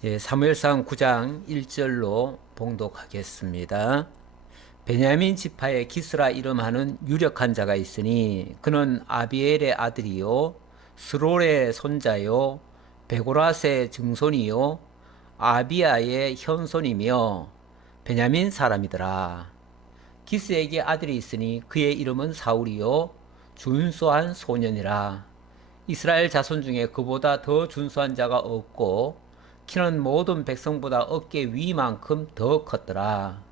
사무엘상 9장 1절로 봉독하겠습니다. 베냐민 지파의 기스라 이름하는 유력한 자가 있으니 그는 아비엘의 아들이요 스롤의 손자요 베고라스의 증손이요 아비아의 현손이며 베냐민 사람이더라. 기스에게 아들이 있으니 그의 이름은 사울이요 준수한 소년이라. 이스라엘 자손 중에 그보다 더 준수한 자가 없고 키는 모든 백성보다 어깨 위만큼 더 컸더라.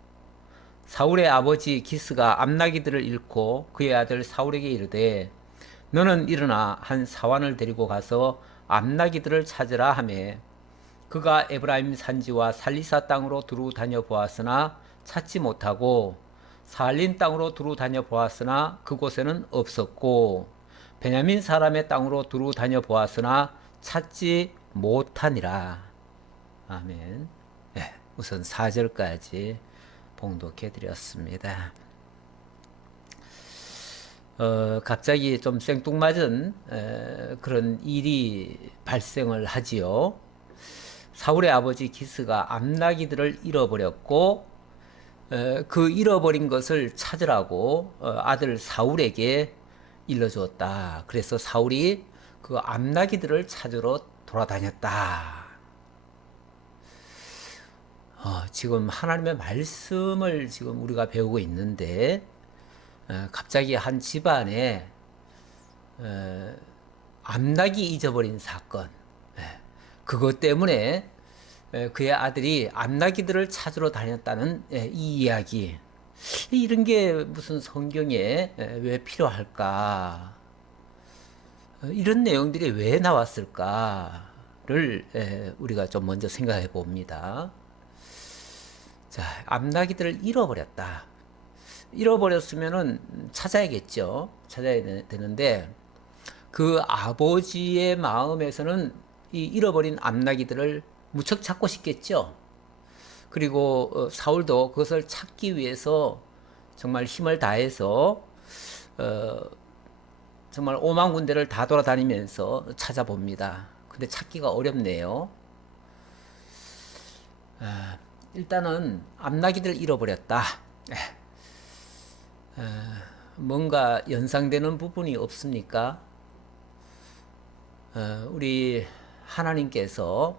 사울의 아버지 기스가 암나기들을 잃고 그의 아들 사울에게 이르되 너는 일어나 한 사환을 데리고 가서 암나기들을 찾으라 하매 그가 에브라임 산지와 살리사 땅으로 두루 다녀 보았으나 찾지 못하고 사할림 땅으로 두루 다녀 보았으나 그곳에는 없었고 베냐민 사람의 땅으로 두루 다녀 보았으나 찾지 못하니라. 아멘. 네, 우선 4절까지 봉독해 드렸습니다. 갑자기 좀 생뚱맞은 그런 일이 발생을 하지요. 사울의 아버지 기스가 암나기들을 잃어버렸고 그 잃어버린 것을 찾으라고 아들 사울에게 일러주었다. 그래서 사울이 그 암나기들을 찾으러 돌아다녔다. 지금 하나님의 말씀을 지금 우리가 배우고 있는데 갑자기 한 집안에 암나기 잊어버린 사건, 그것 때문에 그의 아들이 암나기들을 찾으러 다녔다는 이 이야기, 이런 게 무슨 성경에 왜 필요할까? 이런 내용들이 왜 나왔을까를 우리가 좀 먼저 생각해 봅니다. 자, 암나기들을 잃어버렸다. 잃어버렸으면은 찾아야겠죠. 찾아야 되는데 그 아버지의 마음에서는 이 잃어버린 암나기들을 무척 찾고 싶겠죠. 그리고 사울도 그것을 찾기 위해서 정말 힘을 다해서 정말 오만 군데를 다 돌아다니면서 찾아봅니다. 근데 찾기가 어렵네요. 일단은 암나기들 잃어버렸다. 뭔가 연상되는 부분이 없습니까? 우리 하나님께서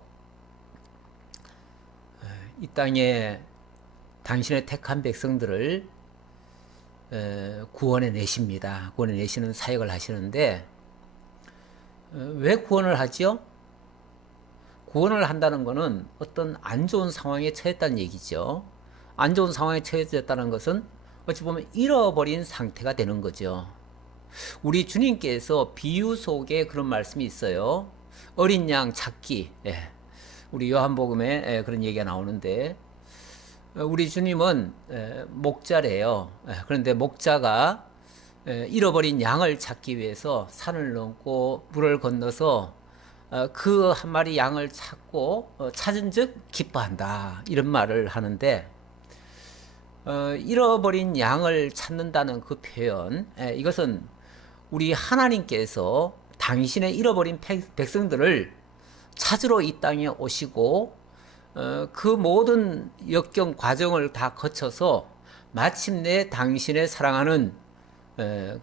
이 땅에 당신의 택한 백성들을 구원해 내십니다. 구원해 내시는 사역을 하시는데 왜 구원을 하지요? 구원을 한다는 것은 어떤 안 좋은 상황에 처했다는 얘기죠. 안 좋은 상황에 처해졌다는 것은 어찌 보면 잃어버린 상태가 되는 거죠. 우리 주님께서 비유 속에 그런 말씀이 있어요. 어린 양 찾기. 우리 요한복음에 그런 얘기가 나오는데 우리 주님은 목자래요. 그런데 목자가 잃어버린 양을 찾기 위해서 산을 넘고 물을 건너서 그 한 마리 양을 찾고 찾은 즉 기뻐한다, 이런 말을 하는데 잃어버린 양을 찾는다는 그 표현, 이것은 우리 하나님께서 당신의 잃어버린 백성들을 찾으러 이 땅에 오시고 그 모든 역경 과정을 다 거쳐서 마침내 당신의 사랑하는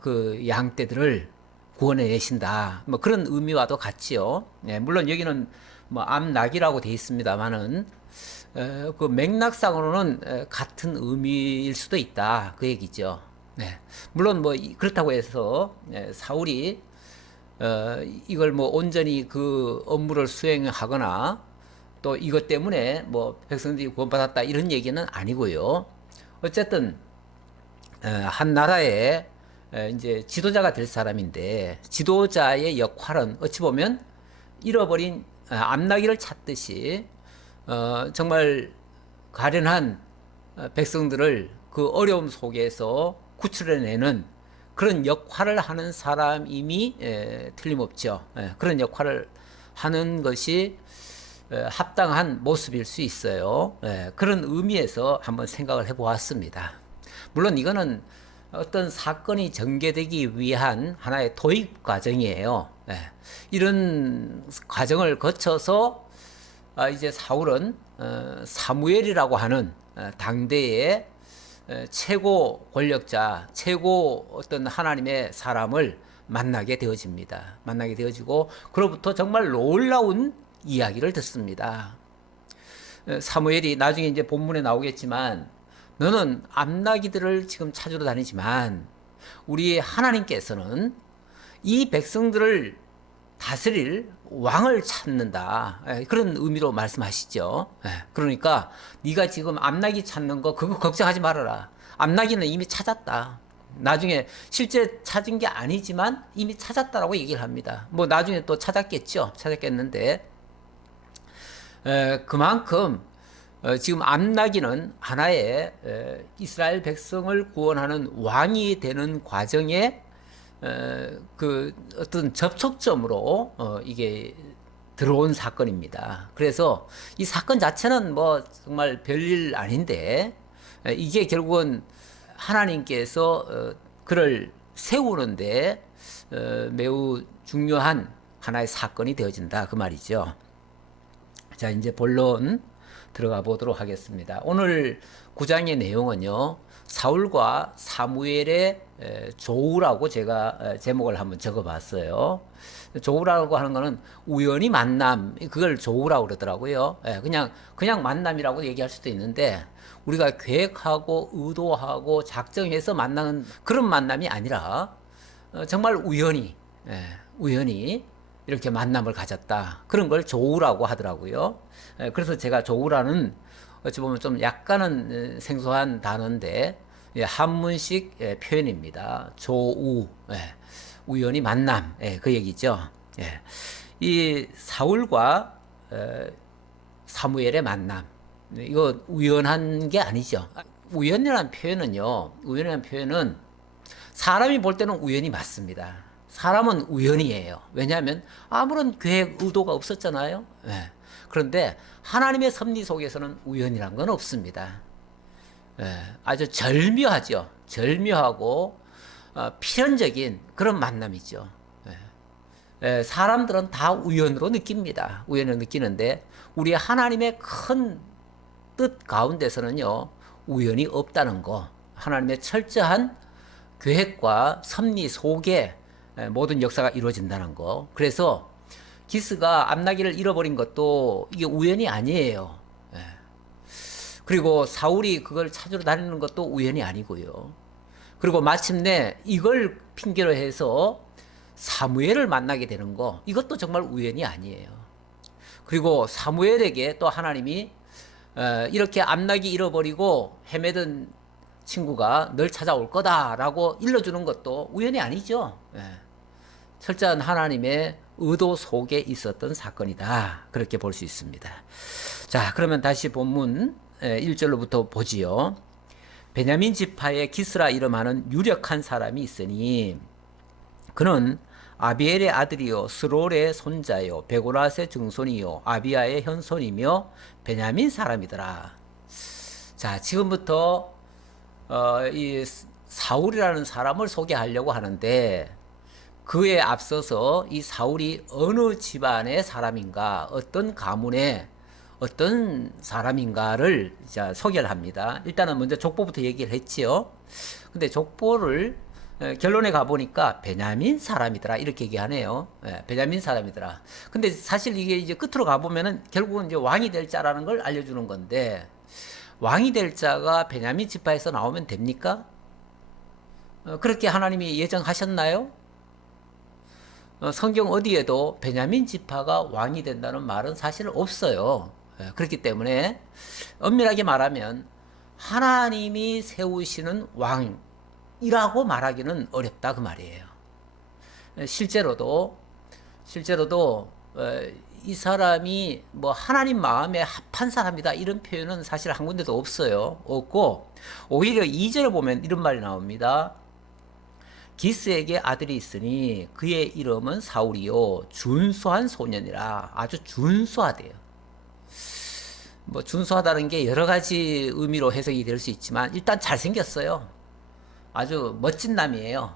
그 양떼들을 구원해 내신다, 뭐 그런 의미와도 같지요. 물론 여기는 뭐 암낙이라고 되어 있습니다만은 그 맥락상으로는 같은 의미일 수도 있다, 그 얘기죠. 물론 뭐 그렇다고 해서 사울이 이걸 뭐 온전히 그 업무를 수행하거나 또 이것 때문에 뭐 백성들이 구원받았다, 이런 얘기는 아니고요. 어쨌든 한 나라의 이제 지도자가 될 사람인데 지도자의 역할은 어찌 보면 잃어버린 암나기를 찾듯이 정말 가련한 백성들을 그 어려움 속에서 구출해내는 그런 역할을 하는 사람임이 틀림없죠. 그런 역할을 하는 것이 합당한 모습일 수 있어요. 그런 의미에서 한번 생각을 해보았습니다. 물론 이거는 어떤 사건이 전개되기 위한 하나의 도입 과정이에요. 이런 과정을 거쳐서 이제 사울은 사무엘이라고 하는 당대의 최고 권력자, 최고 어떤 하나님의 사람을 만나게 되어집니다. 만나게 되어지고 그로부터 정말 놀라운 이야기를 듣습니다. 사무엘이 나중에 이제 본문에 나오겠지만 너는 암나기들을 지금 찾으러 다니지만 우리 하나님께서는 이 백성들을 다스릴 왕을 찾는다. 그런 의미로 말씀하시죠. 그러니까 네가 지금 암나기 찾는 거 그거 걱정하지 말아라. 암나기는 이미 찾았다. 나중에 실제 찾은 게 아니지만 이미 찾았다라고 얘기를 합니다. 뭐 나중에 또 찾았겠죠. 찾았겠는데 그만큼 지금 암나기는 하나의 이스라엘 백성을 구원하는 왕이 되는 과정에 그 어떤 접촉점으로 이게 들어온 사건입니다. 그래서 이 사건 자체는 뭐 정말 별일 아닌데 이게 결국은 하나님께서 그를 세우는데 매우 중요한 하나의 사건이 되어진다 그 말이죠. 자, 이제 본론 들어가 보도록 하겠습니다. 오늘 9장의 내용은요, 사울과 사무엘의 조우라고 제가 제목을 한번 적어봤어요. 조우라고 하는 거는 우연히 만남, 그걸 조우라고 그러더라고요. 그냥 만남이라고 얘기할 수도 있는데, 우리가 계획하고 의도하고 작정해서 만나는 그런 만남이 아니라, 정말 우연히 이렇게 만남을 가졌다. 그런 걸 조우라고 하더라고요. 그래서 제가 조우라는 어찌 보면 좀 약간은 생소한 단어인데 한문식 표현입니다. 조우, 우연히 만남, 그 얘기죠. 이 사울과 사무엘의 만남, 이거 우연한 게 아니죠. 우연이라는 표현은 사람이 볼 때는 우연이 맞습니다. 사람은 우연이에요. 왜냐하면 아무런 계획, 의도가 없었잖아요. 그런데 하나님의 섭리 속에서는 우연이란 건 없습니다. 아주 절묘하죠. 절묘하고 필연적인 그런 만남이죠. 사람들은 다 우연으로 느낍니다. 우연으로 느끼는데 우리 하나님의 큰 뜻 가운데서는요, 우연이 없다는 거, 하나님의 철저한 계획과 섭리 속에 모든 역사가 이루어진다는 거. 그래서 기스가 암나기를 잃어버린 것도 이게 우연이 아니에요. 그리고 사울이 그걸 찾으러 다니는 것도 우연이 아니고요. 그리고 마침내 이걸 핑계로 해서 사무엘을 만나게 되는 거, 이것도 정말 우연이 아니에요. 그리고 사무엘에게 또 하나님이 이렇게 암나기 잃어버리고 헤매던 친구가 널 찾아올 거다라고 일러주는 것도 우연이 아니죠. 철저한 하나님의 의도 속에 있었던 사건이다. 그렇게 볼 수 있습니다. 자, 그러면 다시 본문 1절로부터 보지요. 베냐민 지파의 기스라 이름하는 유력한 사람이 있으니 그는 아비엘의 아들이요 스롤의 손자요 베고랏의 증손이요 아비야의 현손이며 베냐민 사람이더라. 자, 지금부터 이 사울이라는 사람을 소개하려고 하는데 그에 앞서서 이 사울이 어느 집안의 사람인가, 어떤 가문의 어떤 사람인가를 소개를 합니다. 일단은 먼저 족보부터 얘기를 했지요. 근데 족보를 결론에 가보니까 베냐민 사람이더라 이렇게 얘기하네요. 베냐민 사람이더라. 근데 사실 이게 이제 끝으로 가보면은 결국은 이제 왕이 될 자라는 걸 알려주는 건데 왕이 될 자가 베냐민 지파에서 나오면 됩니까? 그렇게 하나님이 예정하셨나요? 성경 어디에도 베냐민 지파가 왕이 된다는 말은 사실 없어요. 그렇기 때문에 엄밀하게 말하면 하나님이 세우시는 왕이라고 말하기는 어렵다 그 말이에요. 실제로도 이 사람이 뭐 하나님 마음에 합한 사람이다 이런 표현은 사실 한 군데도 없고 오히려 2절에 보면 이런 말이 나옵니다. 기스에게 아들이 있으니 그의 이름은 사울이요 준수한 소년이라. 아주 준수하대요. 뭐 준수하다는 게 여러 가지 의미로 해석이 될 수 있지만 일단 잘생겼어요. 아주 멋진 남이에요.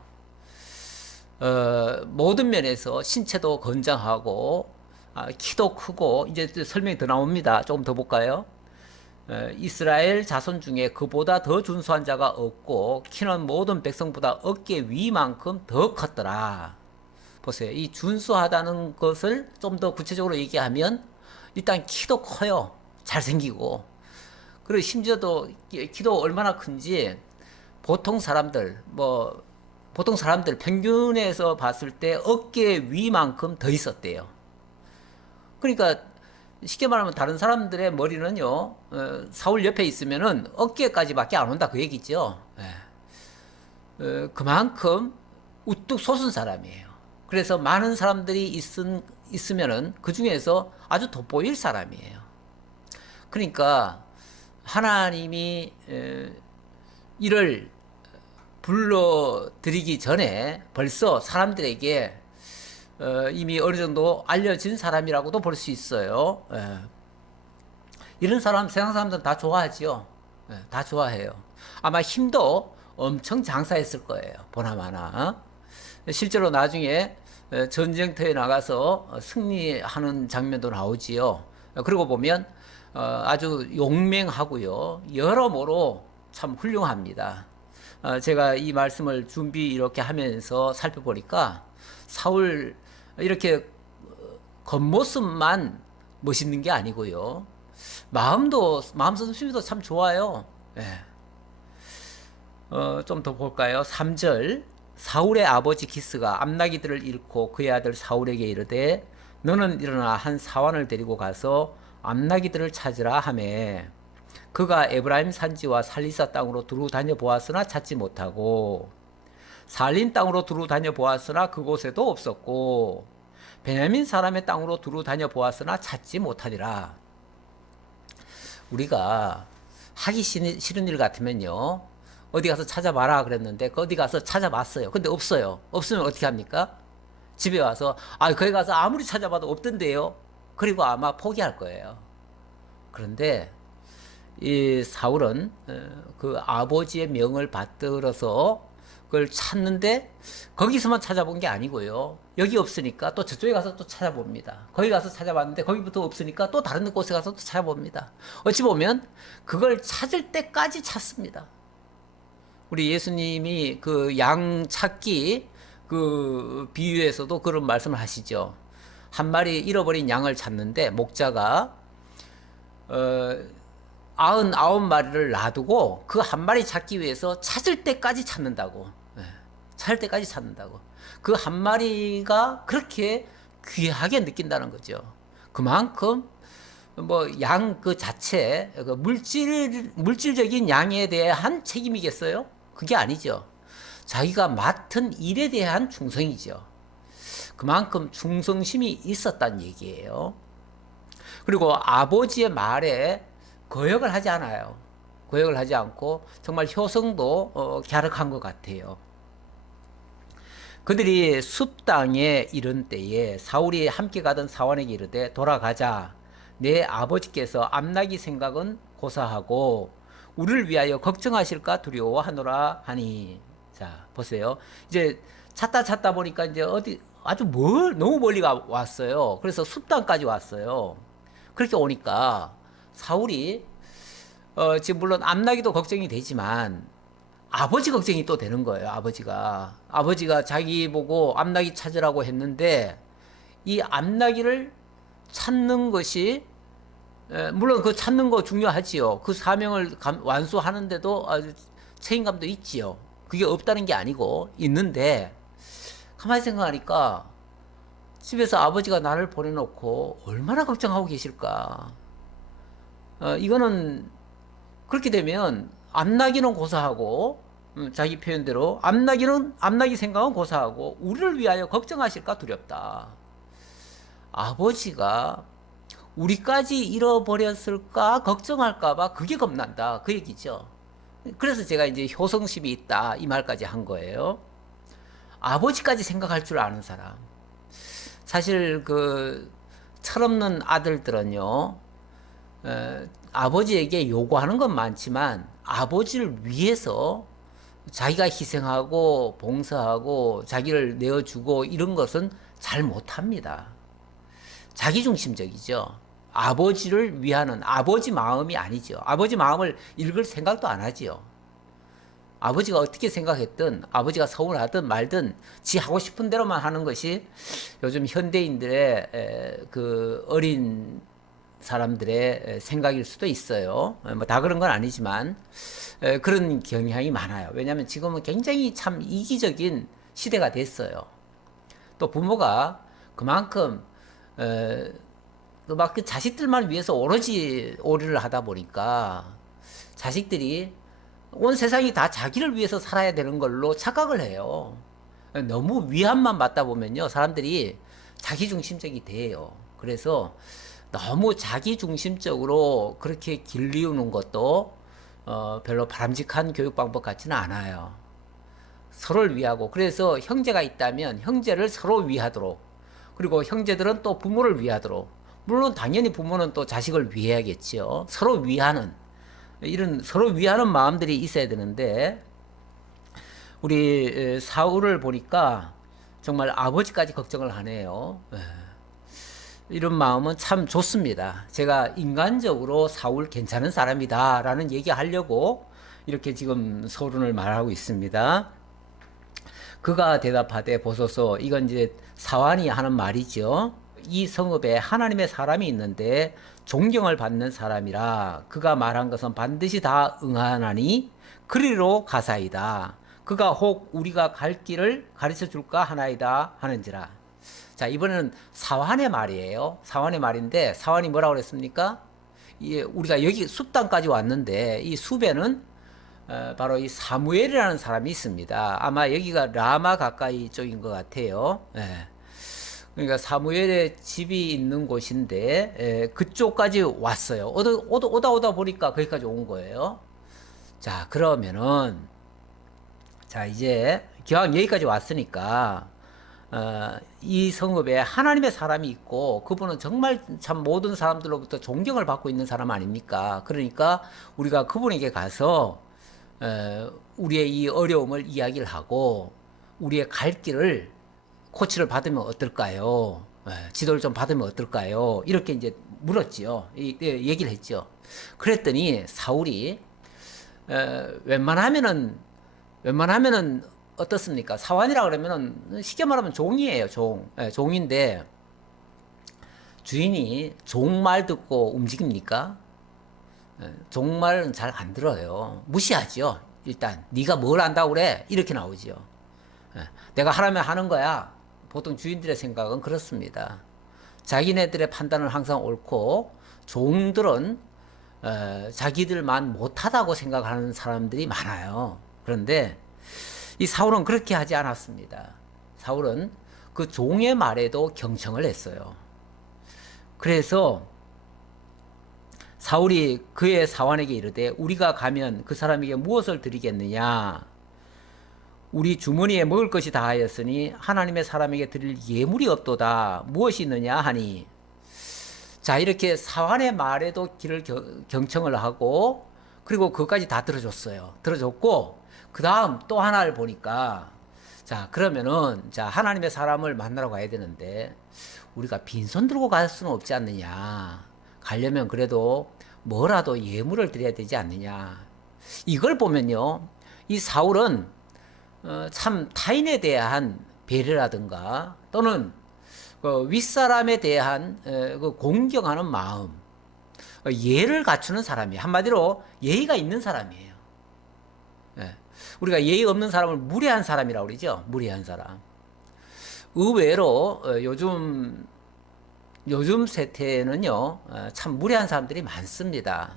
모든 면에서 신체도 건장하고 키도 크고, 이제 설명이 더 나옵니다. 조금 더 볼까요? 이스라엘 자손 중에 그보다 더 준수한 자가 없고 키는 모든 백성보다 어깨 위만큼 더 컸더라. 보세요. 이 준수하다는 것을 좀 더 구체적으로 얘기하면 일단 키도 커요. 잘생기고. 그리고 심지어도 키도 얼마나 큰지 보통 사람들 평균에서 봤을 때 어깨 위만큼 더 있었대요. 그러니까 쉽게 말하면 다른 사람들의 머리는요, 사울 옆에 있으면은 어깨까지밖에 안 온다 그 얘기죠. 그만큼 우뚝 솟은 사람이에요. 그래서 많은 사람들이 있으면은 그 중에서 아주 돋보일 사람이에요. 그러니까 하나님이 이를 불러들이기 전에 벌써 사람들에게 이미 어느 정도 알려진 사람이라고도 볼 수 있어요. 이런 사람 세상 사람들은 다 좋아하지요. 다 좋아해요. 아마 힘도 엄청 장사했을 거예요. 보나마나. 실제로 나중에 전쟁터에 나가서 승리하는 장면도 나오지요. 그러고 보면 아주 용맹하고요. 여러모로 참 훌륭합니다. 제가 이 말씀을 준비 이렇게 하면서 살펴보니까 사울 이렇게 겉모습만 멋있는 게 아니고요. 마음씀도 참 좋아요. 예. 좀 더 볼까요? 3절. 사울의 아버지 기스가 암나기들을 잃고 그의 아들 사울에게 이르되 너는 일어나 한 사환을 데리고 가서 암나기들을 찾으라 하매 그가 에브라임 산지와 살리사 땅으로 두루 다녀 보았으나 찾지 못하고 살림 땅으로 두루 다녀 보았으나 그곳에도 없었고 베냐민 사람의 땅으로 두루 다녀 보았으나 찾지 못하니라. 우리가 하기 싫은 일 같으면요, 어디 가서 찾아봐라 그랬는데 어디 가서 찾아봤어요. 근데 없어요. 없으면 어떻게 합니까? 집에 와서 거기 가서 아무리 찾아봐도 없던데요. 그리고 아마 포기할 거예요. 그런데 이 사울은 그 아버지의 명을 받들어서 그걸 찾는데 거기서만 찾아본 게 아니고요. 여기 없으니까 또 저쪽에 가서 또 찾아봅니다. 거기 가서 찾아봤는데 거기부터 없으니까 또 다른 곳에 가서 또 찾아봅니다. 어찌 보면 그걸 찾을 때까지 찾습니다. 우리 예수님이 그 양 찾기 그 비유에서도 그런 말씀을 하시죠. 한 마리 잃어버린 양을 찾는데 목자가 99마리를 놔두고 그 한 마리 찾기 위해서 찾을 때까지 찾는다고. 찾을 때까지 찾는다고. 그 한 마리가 그렇게 귀하게 느낀다는 거죠. 그만큼 양 그 자체 그 물질적인 양에 대한 책임이겠어요? 그게 아니죠. 자기가 맡은 일에 대한 충성이죠. 그만큼 충성심이 있었다는 얘기예요. 그리고 아버지의 말에 거역을 하지 않아요. 거역을 하지 않고 정말 효성도 갸륵한 것 같아요. 그들이 숲 땅에 이른 때에 사울이 함께 가던 사환에게 이르되 돌아가자. 내 아버지께서 암나기 생각은 고사하고 우리를 위하여 걱정하실까 두려워하노라 하니. 자, 보세요. 이제 찾다 보니까 이제 너무 멀리 왔어요. 그래서 숲 땅까지 왔어요. 그렇게 오니까 사울이 지금 물론 암나기도 걱정이 되지만 아버지 걱정이 또 되는 거예요. 아버지가 자기 보고 암나기 찾으라고 했는데 이 암나기를 찾는 것이 물론 그 찾는 거 중요하지요. 그 사명을 완수하는데도 아주 책임감도 있지요. 그게 없다는 게 아니고 있는데 가만히 생각하니까 집에서 아버지가 나를 보내놓고 얼마나 걱정하고 계실까. 이거는 그렇게 되면 암나기는 고사하고 자기 표현대로 암나기 생각은 고사하고 우리를 위하여 걱정하실까 두렵다. 아버지가 우리까지 잃어버렸을까 걱정할까봐 그게 겁난다 그 얘기죠. 그래서 제가 이제 효성심이 있다 이 말까지 한 거예요. 아버지까지 생각할 줄 아는 사람. 사실 그 철없는 아들들은요 아버지에게 요구하는 건 많지만 아버지를 위해서 자기가 희생하고 봉사하고 자기를 내어주고 이런 것은 잘 못합니다. 자기중심적이죠. 아버지를 위하는 아버지 마음이 아니죠. 아버지 마음을 읽을 생각도 안 하지요. 아버지가 어떻게 생각했든 아버지가 서운하든 말든 지 하고 싶은 대로만 하는 것이 요즘 현대인들의 그 어린 사람들의 생각일 수도 있어요. 뭐 다 그런 건 아니지만 그런 경향이 많아요. 왜냐하면 지금은 굉장히 참 이기적인 시대가 됐어요. 또 부모가 그만큼 막 그 자식들만 위해서 오로지 오리를 하다 보니까 자식들이 온 세상이 다 자기를 위해서 살아야 되는 걸로 착각을 해요. 너무 위안만 받다 보면요, 사람들이 자기중심적이 돼요. 그래서 너무 자기중심적으로 그렇게 길리우는 것도 별로 바람직한 교육 방법 같지는 않아요. 서로를 위하고, 그래서 형제가 있다면 형제를 서로 위하도록, 그리고 형제들은 또 부모를 위하도록, 물론 당연히 부모는 또 자식을 위해야겠지요. 서로 위하는, 이런 서로 위하는 마음들이 있어야 되는데, 우리 사울을 보니까 정말 아버지까지 걱정을 하네요. 이런 마음은 참 좋습니다. 제가 인간적으로 사울 괜찮은 사람이다 라는 얘기 하려고 이렇게 지금 서론을 말하고 있습니다. 그가 대답하되 보소서, 이건 이제 사환이 하는 말이죠. 이 성읍에 하나님의 사람이 있는데 존경을 받는 사람이라 그가 말한 것은 반드시 다 응하나니 그리로 가사이다. 그가 혹 우리가 갈 길을 가르쳐 줄까 하나이다 하는지라. 자, 이번에는 사환의 말이에요. 사환의 말인데 사환이 뭐라고 그랬습니까? 우리가 여기 숲단까지 왔는데 이 숲에는 바로 이 사무엘이라는 사람이 있습니다. 아마 여기가 라마 가까이 쪽인 것 같아요. 그러니까 사무엘의 집이 있는 곳인데 그쪽까지 왔어요. 오다 보니까 거기까지 온 거예요. 자, 그러면은 자, 이제 기왕 여기까지 왔으니까 이 성읍에 하나님의 사람이 있고 그분은 정말 참 모든 사람들로부터 존경을 받고 있는 사람 아닙니까? 그러니까 우리가 그분에게 가서 우리의 이 어려움을 이야기를 하고 우리의 갈 길을 코치를 받으면 어떨까요? 지도를 좀 받으면 어떨까요? 이렇게 이제 물었지요. 얘기를 했죠. 그랬더니 사울이 웬만하면은 어떻습니까? 사환이라 그러면은 쉽게 말하면 종이에요. 종인데 주인이 종 말 듣고 움직입니까? 종 말은 잘 안 들어요. 무시하죠. 일단 네가 뭘 안다고 그래? 이렇게 나오죠. 내가 하라면 하는 거야. 보통 주인들의 생각은 그렇습니다. 자기네들의 판단은 항상 옳고 종들은 자기들만 못하다고 생각하는 사람들이 많아요. 그런데 이 사울은 그렇게 하지 않았습니다. 사울은 그 종의 말에도 경청을 했어요. 그래서 사울이 그의 사환에게 이르되 우리가 가면 그 사람에게 무엇을 드리겠느냐? 우리 주머니에 먹을 것이 다하였으니 하나님의 사람에게 드릴 예물이 없도다. 무엇이 있느냐 하니. 자, 이렇게 사환의 말에도 귀를 경청을 하고 그리고 그것까지 다 들어줬어요. 들어줬고 그 다음 또 하나를 보니까 자, 그러면은 자, 하나님의 사람을 만나러 가야 되는데 우리가 빈손 들고 갈 수는 없지 않느냐. 가려면 그래도 뭐라도 예물을 드려야 되지 않느냐. 이걸 보면요, 이 사울은 참 타인에 대한 배려라든가 또는 그 윗사람에 대한 그 공경하는 마음, 예를 갖추는 사람이에요. 한마디로 예의가 있는 사람이에요. 우리가 예의 없는 사람을 무례한 사람이라고 그러죠. 무례한 사람. 의외로 요즘 세태는요, 참 무례한 사람들이 많습니다.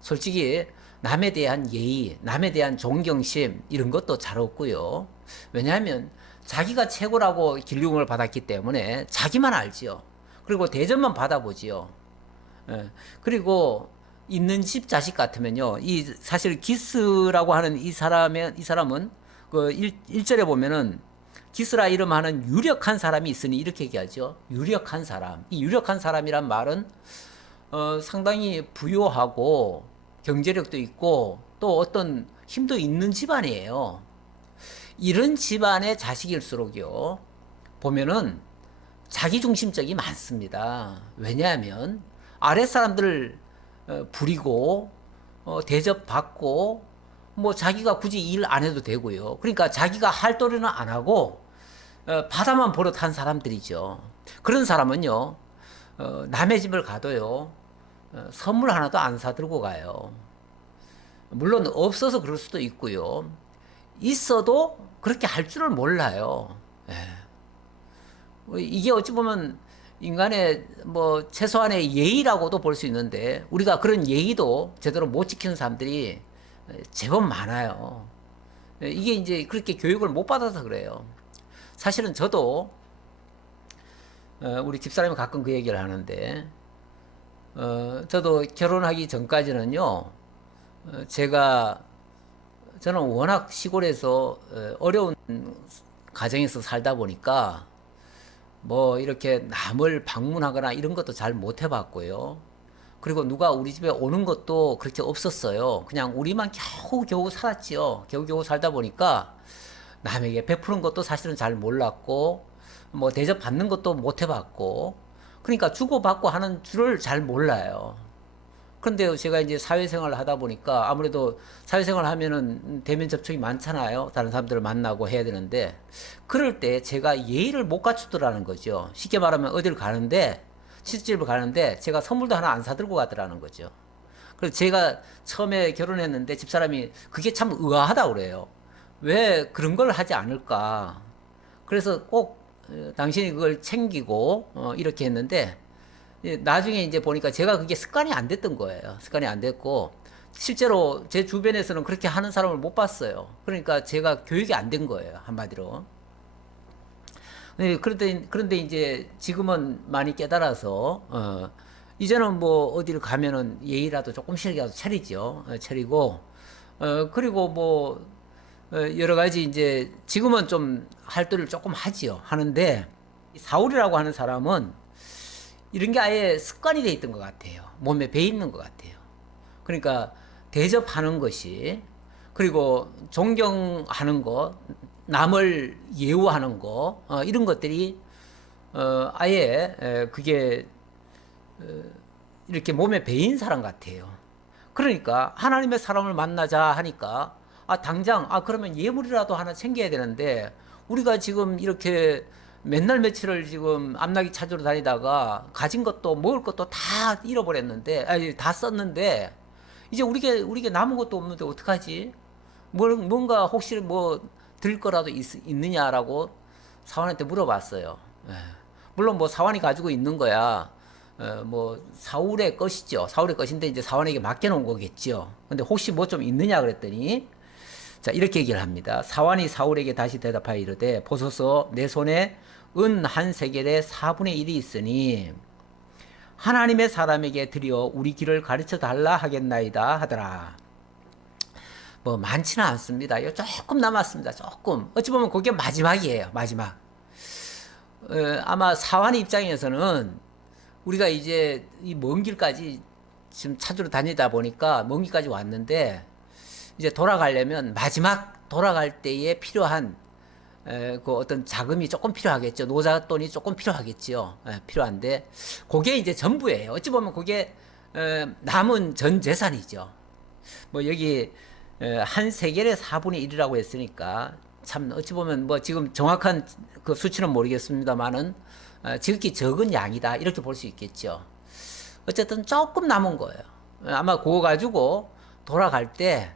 솔직히 남에 대한 예의, 남에 대한 존경심 이런 것도 잘 없고요. 왜냐하면 자기가 최고라고 길흉을 받았기 때문에 자기만 알지요. 그리고 대접만 받아보지요. 그리고 있는 집 자식 같으면요, 이 사실 기스라고 하는 이 사람은 그 1절에 보면은 기스라 이름하는 유력한 사람이 있으니 이렇게 얘기하죠. 유력한 사람. 이 유력한 사람이란 말은 상당히 부유하고 경제력도 있고 또 어떤 힘도 있는 집안이에요. 이런 집안의 자식일수록요, 보면은 자기중심적이 많습니다. 왜냐하면 아랫사람들을 부리고 대접받고 뭐 자기가 굳이 일 안 해도 되고요. 그러니까 자기가 할 도리는 안 하고 바다만 보러 탄 사람들이죠. 그런 사람은요, 남의 집을 가도요, 선물 하나도 안 사들고 가요. 물론 없어서 그럴 수도 있고요. 있어도 그렇게 할 줄을 몰라요. 이게 어찌 보면 인간의 뭐 최소한의 예의라고도 볼 수 있는데 우리가 그런 예의도 제대로 못 지키는 사람들이 제법 많아요. 이게 이제 그렇게 교육을 못 받아서 그래요. 사실은 저도 우리 집사람이 가끔 그 얘기를 하는데 저도 결혼하기 전까지는요, 제가 저는 워낙 시골에서 어려운 가정에서 살다 보니까 뭐 이렇게 남을 방문하거나 이런 것도 잘 못 해봤고요. 그리고 누가 우리 집에 오는 것도 그렇게 없었어요. 그냥 우리만 겨우겨우 살았지요. 겨우겨우 살다 보니까 남에게 베푸는 것도 사실은 잘 몰랐고, 뭐 대접받는 것도 못 해봤고, 그러니까 주고받고 하는 줄을 잘 몰라요. 그런데 제가 이제 사회생활을 하다 보니까 아무래도 사회생활 하면은 대면 접촉이 많잖아요. 다른 사람들을 만나고 해야 되는데, 그럴 때 제가 예의를 못 갖추더라는 거죠. 쉽게 말하면 어디를 가는데, 치즈집을 가는데 제가 선물도 하나 안 사들고 가더라는 거죠. 그래서 제가 처음에 결혼했는데 집사람이 그게 참 의아하다고 그래요. 왜 그런 걸 하지 않을까? 그래서 꼭 당신이 그걸 챙기고 이렇게 했는데, 나중에 이제 보니까 제가 그게 습관이 안 됐던 거예요. 습관이 안 됐고, 실제로 제 주변에서는 그렇게 하는 사람을 못 봤어요. 그러니까 제가 교육이 안 된 거예요. 한마디로. 그런데 이제 지금은 많이 깨달아서, 이제는 뭐 어디를 가면은 예의라도 조금씩이라도 차리죠. 차리고, 그리고 뭐, 여러 가지 이제 지금은 좀 할도를 조금 하지요. 하는데, 사울이라고 하는 사람은 이런 게 아예 습관이 돼 있던 것 같아요. 몸에 배 있는 것 같아요. 그러니까 대접하는 것이, 그리고 존경하는 것, 남을 예우하는 거, 이런 것들이 아예 그게 이렇게 몸에 배인 사람 같아요. 그러니까 하나님의 사람을 만나자 하니까 당장 그러면 예물이라도 하나 챙겨야 되는데, 우리가 지금 이렇게 맨날 며칠을 지금 암나기 찾으러 다니다가 가진 것도 먹을 것도 다 잃어버렸는데, 아니 다 썼는데, 이제 우리게 남은 것도 없는데 어떡하지? 뭔가 혹시 뭐 들 거라도 있느냐라고 사원한테 물어봤어요. 예. 물론 뭐 사원이 가지고 있는 거야 뭐 사울의 것이죠. 사울의 것인데 이제 사원에게 맡겨놓은 거겠죠. 근데 혹시 뭐 좀 있느냐 그랬더니, 자 이렇게 얘기를 합니다. 사원이 사울에게 다시 대답하여 이르되, 보소서 내 손에 은 한 세겔의 4분의 1이 있으니 하나님의 사람에게 드려 우리 길을 가르쳐 달라 하겠나이다 하더라. 뭐 많지는 않습니다. 조금 남았습니다. 조금. 어찌 보면 그게 마지막이에요. 마지막. 아마 사환의 입장에서는 우리가 이제 이 먼 길까지 지금 찾으러 다니다 보니까 먼 길까지 왔는데, 이제 돌아가려면 마지막 돌아갈 때에 필요한 그 어떤 자금이 조금 필요하겠죠. 노잣돈이 조금 필요하겠죠. 필요한데 그게 이제 전부예요. 어찌 보면 그게 남은 전 재산이죠. 뭐 여기 한 세겔의 4분의 1이라고 했으니까 참 어찌 보면 뭐 지금 정확한 그 수치는 모르겠습니다만은 지극히 적은 양이다 이렇게 볼 수 있겠죠. 어쨌든 조금 남은 거예요. 아마 그거 가지고 돌아갈 때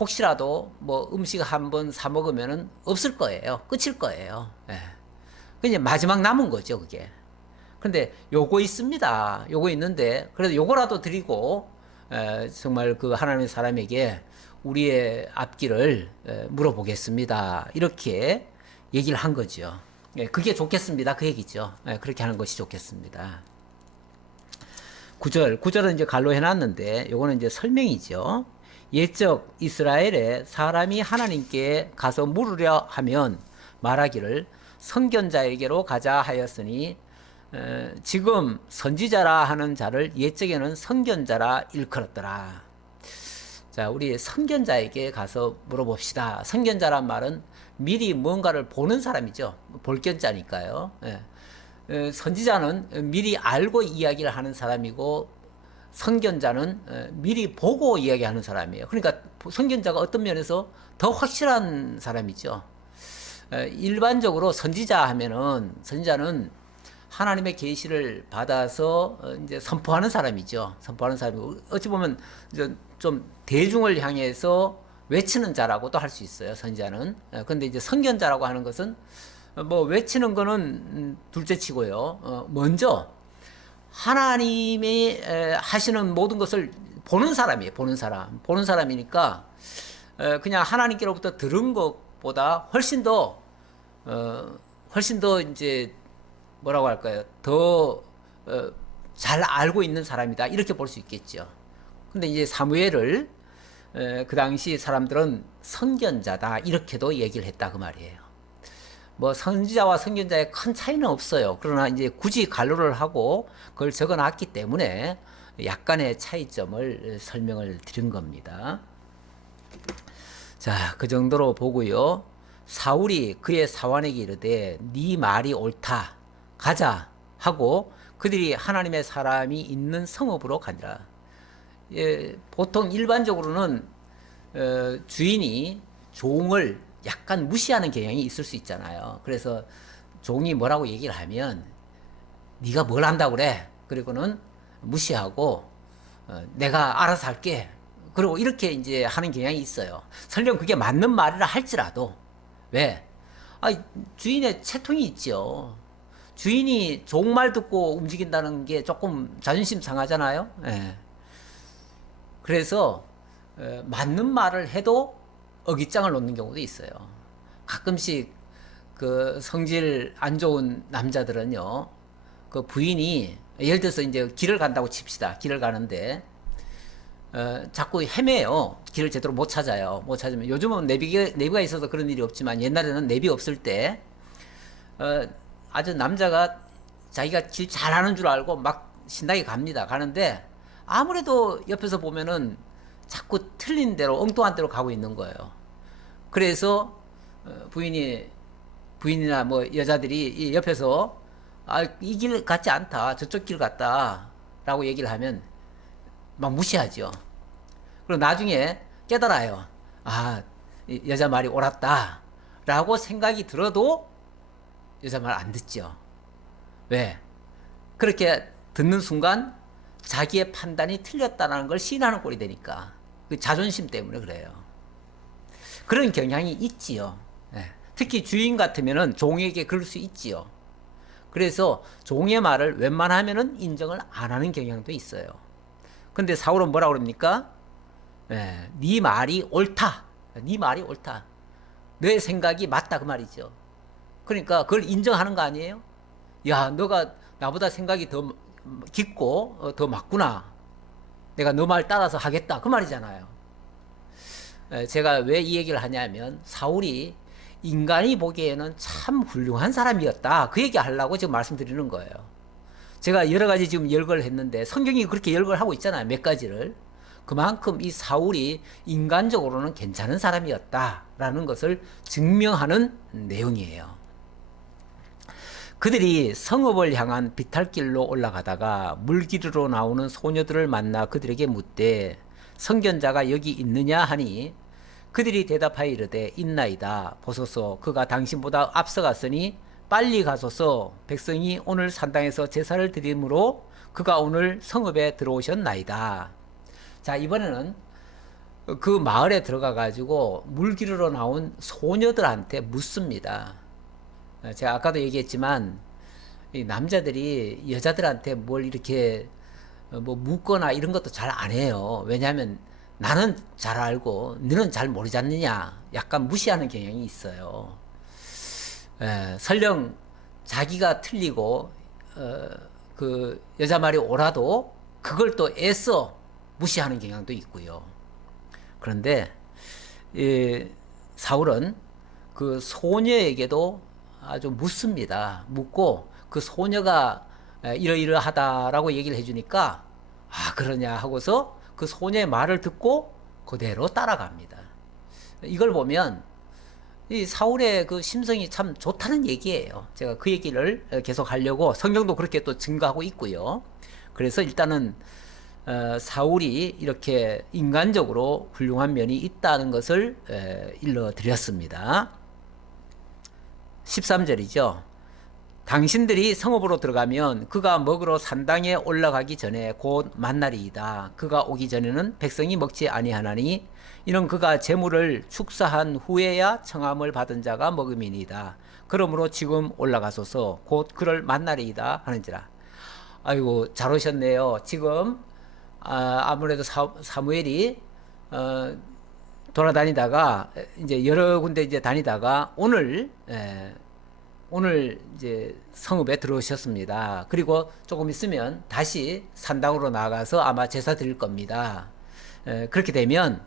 혹시라도 뭐 음식 한번 사 먹으면은 없을 거예요. 끝일 거예요. 그냥 마지막 남은 거죠, 그게. 근데 요거 있습니다. 요거 있는데 그래도 요거라도 드리고 정말 그 하나님의 사람에게 우리의 앞길을 물어보겠습니다. 이렇게 얘기를 한 거죠. 그게 좋겠습니다. 그 얘기죠. 그렇게 하는 것이 좋겠습니다. 9절은 이제 갈로 해놨는데 요거는 이제 설명이죠. 옛적 이스라엘에 사람이 하나님께 가서 물으려 하면 말하기를 선견자에게로 가자 하였으니 지금 선지자라 하는 자를 옛적에는 선견자라 일컬었더라. 자, 우리 선견자에게 가서 물어봅시다. 선견자란 말은 미리 뭔가를 보는 사람이죠. 볼견자니까요. 선지자는 미리 알고 이야기를 하는 사람이고 선견자는 미리 보고 이야기하는 사람이에요. 그러니까 선견자가 어떤 면에서 더 확실한 사람이죠. 일반적으로 선지자 하면은 선지자는 하나님의 계시를 받아서 이제 선포하는 사람이죠. 선포하는 사람이고 어찌 보면 좀 대중을 향해서 외치는 자라고도 할 수 있어요. 선지자는. 근데 이제 선견자라고 하는 것은 뭐 외치는 거는 둘째치고요. 먼저 하나님이 하시는 모든 것을 보는 사람이에요. 보는 사람. 보는 사람이니까 그냥 하나님께로부터 들은 것보다 훨씬 더 이제 뭐라고 할까요? 더 잘 알고 있는 사람이다. 이렇게 볼 수 있겠죠. 근데 이제 사무엘을 그 당시 사람들은 선견자다. 이렇게도 얘기를 했다. 그 말이에요. 뭐 선지자와 선견자의 큰 차이는 없어요. 그러나 이제 굳이 간로를 하고 그걸 적어 놨기 때문에 약간의 차이점을 설명을 드린 겁니다. 자, 그 정도로 보고요. 사울이 그의 사환에게 이르되 네 말이 옳다. 가자 하고 그들이 하나님의 사람이 있는 성읍으로 가니라. 보통 일반적으로는 주인이 종을 약간 무시하는 경향이 있을 수 있잖아요. 그래서 종이 뭐라고 얘기를 하면 네가 뭘 한다고 그래? 그리고는 무시하고 내가 알아서 할게. 그리고 이렇게 이제 하는 경향이 있어요. 설령 그게 맞는 말이라 할지라도 왜? 주인의 채통이 있죠. 주인이 종말 듣고 움직인다는 게 조금 자존심 상하잖아요. 예. 그래서 맞는 말을 해도 어깃장을 놓는 경우도 있어요. 가끔씩 그 성질 안 좋은 남자들은요, 그 부인이 예를 들어서 이제 길을 간다고 칩시다. 길을 가는데 자꾸 헤매요. 길을 제대로 못 찾아요. 못 찾으면 요즘은 내비가 있어서 그런 일이 없지만 옛날에는 내비 없을 때 아주 남자가 자기가 길 잘하는 줄 알고 막 신나게 갑니다. 가는데 아무래도 옆에서 보면은 자꾸 틀린 대로 엉뚱한 대로 가고 있는 거예요. 그래서 부인이나 뭐 여자들이 옆에서 이 길 같지 않다. 저쪽 길 같다. 라고 얘기를 하면 막 무시하죠. 그리고 나중에 깨달아요. 여자 말이 옳았다. 라고 생각이 들어도 여자 말 안 듣죠. 왜? 그렇게 듣는 순간 자기의 판단이 틀렸다는 걸 시인하는 꼴이 되니까. 그 자존심 때문에 그래요. 그런 경향이 있지요. 특히 주인 같으면은 종에게 그럴 수 있지요. 그래서 종의 말을 웬만하면은 인정을 안 하는 경향도 있어요. 근데 사울은 뭐라고 그럽니까? 네 말이 옳다. 네 말이 옳다. 내 생각이 맞다 그 말이죠. 그러니까 그걸 인정하는 거 아니에요? 야, 너가 나보다 생각이 더 깊고 더 맞구나. 내가 너 말 따라서 하겠다 그 말이잖아요. 제가 왜 이 얘기를 하냐면 사울이 인간이 보기에는 참 훌륭한 사람이었다. 그 얘기 하려고 지금 말씀드리는 거예요. 제가 여러 가지 지금 열거를 했는데 성경이 그렇게 열거를 하고 있잖아요. 몇 가지를. 그만큼 이 사울이 인간적으로는 괜찮은 사람이었다라는 것을 증명하는 내용이에요. 그들이 성읍을 향한 비탈길로 올라가다가 물길으로 나오는 소녀들을 만나 그들에게 묻되 선견자가 여기 있느냐 하니 그들이 대답하여 이르되 있나이다. 보소서 그가 당신보다 앞서갔으니 빨리 가소서. 백성이 오늘 산당에서 제사를 드림으로 그가 오늘 성읍에 들어오셨나이다. 자, 이번에는 그 마을에 들어가 가지고 물길으로 나온 소녀들한테 묻습니다. 제가 아까도 얘기했지만 이 남자들이 여자들한테 뭘 이렇게 뭐 묻거나 이런 것도 잘 안 해요. 왜냐하면 나는 잘 알고 너는 잘 모르지 않느냐, 약간 무시하는 경향이 있어요. 설령 자기가 틀리고 그 여자 말이 옳아도 그걸 또 애써 무시하는 경향도 있고요. 그런데 사울은 그 소녀에게도 아주 묻습니다. 묻고 그 소녀가 이러이러하다라고 얘기를 해주니까 그러냐 하고서 그 소녀의 말을 듣고 그대로 따라갑니다. 이걸 보면 이 사울의 그 심성이 참 좋다는 얘기예요. 제가 그 얘기를 계속 하려고 성경도 그렇게 또 증거하고 있고요. 그래서 일단은 사울이 이렇게 인간적으로 훌륭한 면이 있다는 것을 일러드렸습니다. 13절이죠. 당신들이 성읍으로 들어가면 그가 먹으러 산당에 올라가기 전에 곧 만나리이다. 그가 오기 전에는 백성이 먹지 아니하나니 이는 그가 재물을 축사한 후에야 청함을 받은 자가 먹음이니이다. 그러므로 지금 올라가소서 곧 그를 만나리이다 하는지라. 아이고 잘 오셨네요. 지금 아무래도 사무엘이 돌아다니다가 이제 여러 군데 이제 다니다가 오늘 이제 성읍에 들어오셨습니다. 그리고 조금 있으면 다시 산당으로 나가서 아마 제사 드릴 겁니다. 그렇게 되면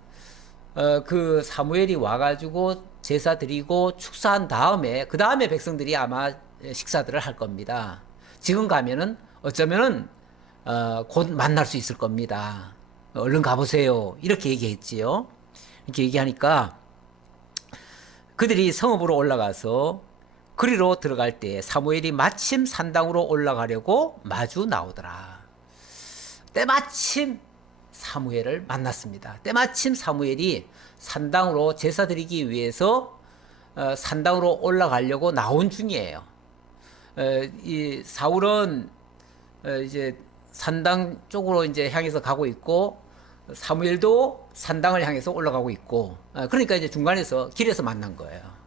그 사무엘이 와가지고 제사 드리고 축사한 다음에 그 다음에 백성들이 아마 식사들을 할 겁니다. 지금 가면은 어쩌면은 곧 만날 수 있을 겁니다. 얼른 가보세요. 이렇게 얘기했지요. 이렇게 얘기하니까 그들이 성읍으로 올라가서 그리로 들어갈 때 사무엘이 마침 산당으로 올라가려고 마주 나오더라. 때마침 사무엘을 만났습니다. 때마침 사무엘이 산당으로 제사 드리기 위해서 산당으로 올라가려고 나온 중이에요. 이 사울은 이제 산당 쪽으로 이제 향해서 가고 있고 사무엘도 산당을 향해서 올라가고 있고 그러니까 이제 중간에서 길에서 만난 거예요.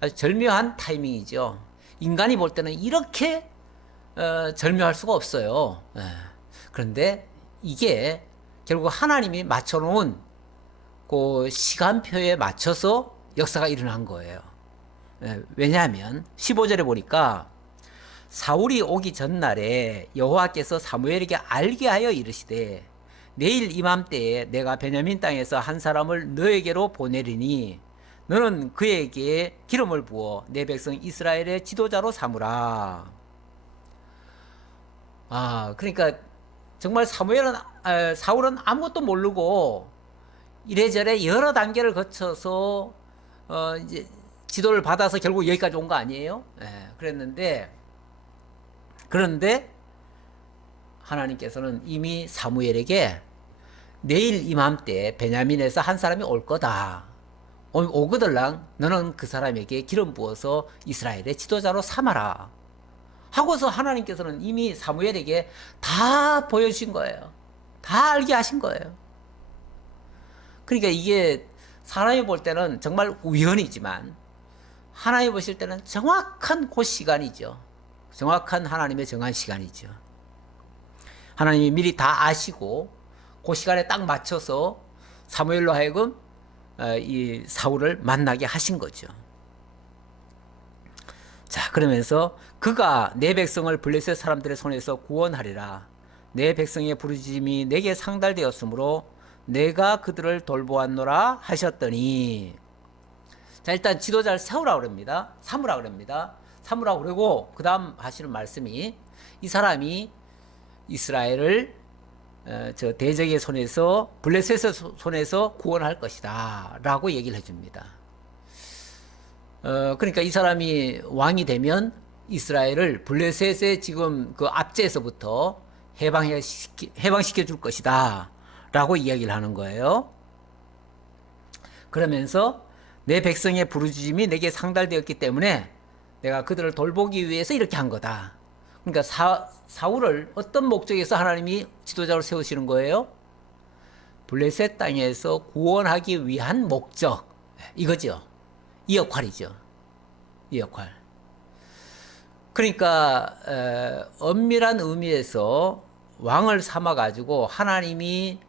아주 절묘한 타이밍이죠. 인간이 볼 때는 이렇게 절묘할 수가 없어요. 그런데 이게 결국 하나님이 맞춰놓은 그 시간표에 맞춰서 역사가 일어난 거예요. 왜냐하면 15절에 보니까 사울이 오기 전날에 여호와께서 사무엘에게 알게 하여 이르시되 내일 이맘때에 내가 베냐민 땅에서 한 사람을 너에게로 보내리니 너는 그에게 기름을 부어 내 백성 이스라엘의 지도자로 삼으라. 그러니까 정말 사울은 아무것도 모르고 이래저래 여러 단계를 거쳐서 이제 지도를 받아서 결국 여기까지 온 거 아니에요? 그런데 하나님께서는 이미 사무엘에게 내일 이맘때 베냐민에서 한 사람이 올 거다. 오거들랑 너는 그 사람에게 기름 부어서 이스라엘의 지도자로 삼아라. 하고서 하나님께서는 이미 사무엘에게 다 보여주신 거예요. 다 알게 하신 거예요. 그러니까 이게 사람이 볼 때는 정말 우연이지만 하나님이 보실 때는 정확한 그 시간이죠. 정확한 하나님의 정한 시간이죠. 하나님이 미리 다 아시고 그 시간에 딱 맞춰서 사무엘로 하여금 이 사울을 만나게 하신 거죠. 자, 그러면서 그가 내 백성을 블레셋 사람들의 손에서 구원하리라. 내 백성의 부르짖음이 내게 상달되었으므로 내가 그들을 돌보았노라 하셨더니, 자, 일단 지도자를 세우라 그럽니다. 삼으라 그럽니다. 삼으라 그러고 그 다음 하시는 말씀이 이 사람이 이스라엘을 저 대적의 손에서 블레셋의 손에서 구원할 것이다 라고 얘기를 해줍니다. 그러니까 이 사람이 왕이 되면 이스라엘을 블레셋의 지금 그 압제에서부터 해방시켜 줄 것이다 라고 이야기를 하는 거예요. 그러면서 내 백성의 부르짖음이 내게 상달되었기 때문에 내가 그들을 돌보기 위해서 이렇게 한 거다. 그러니까 사울을 어떤 목적에서 하나님이 지도자로 세우시는 거예요? 블레셋 땅에서 구원하기 위한 목적, 이거죠. 이 역할이죠. 이 역할. 그러니까 엄밀한 의미에서 왕을 삼아 가지고 하나님이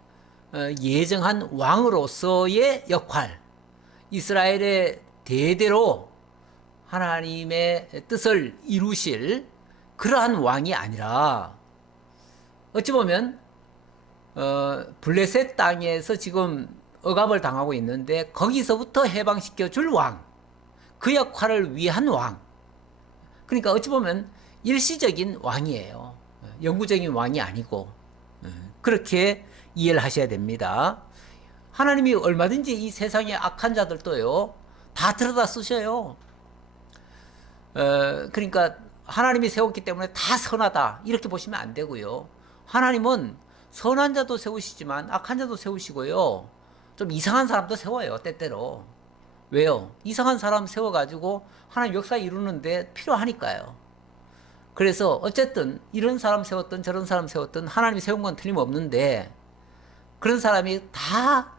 예정한 왕으로서의 역할, 이스라엘의 대대로 하나님의 뜻을 이루실 그러한 왕이 아니라, 어찌 보면 블레셋 땅에서 지금 억압을 당하고 있는데 거기서부터 해방시켜 줄 왕, 그 역할을 위한 왕. 그러니까 어찌 보면 일시적인 왕이에요. 영구적인 왕이 아니고. 그렇게 이해를 하셔야 됩니다. 하나님이 얼마든지 이 세상의 악한 자들도요, 다 들여다 쓰셔요. 그러니까 하나님이 세웠기 때문에 다 선하다 이렇게 보시면 안 되고요. 하나님은 선한 자도 세우시지만 악한 자도 세우시고요. 좀 이상한 사람도 세워요, 때때로. 왜요? 이상한 사람 세워가지고 하나님 역사 이루는데 필요하니까요. 그래서 어쨌든 이런 사람 세웠든 저런 사람 세웠든 하나님이 세운 건 틀림없는데, 그런 사람이 다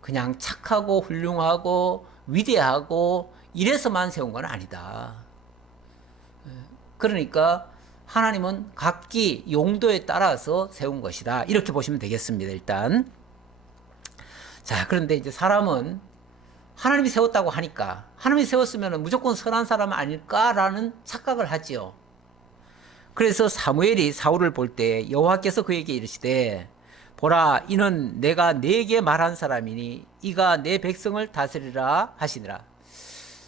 그냥 착하고 훌륭하고 위대하고 이래서만 세운 건 아니다. 그러니까 하나님은 각기 용도에 따라서 세운 것이다, 이렇게 보시면 되겠습니다. 일단 자, 그런데 이제 사람은 하나님이 세웠다고 하니까 하나님이 세웠으면 무조건 선한 사람 아닐까라는 착각을 하지요. 그래서 사무엘이 사울을 볼 때 여호와께서 그에게 이르시되 보라, 이는 내가 네게 말한 사람이니 이가 내 백성을 다스리라 하시니라.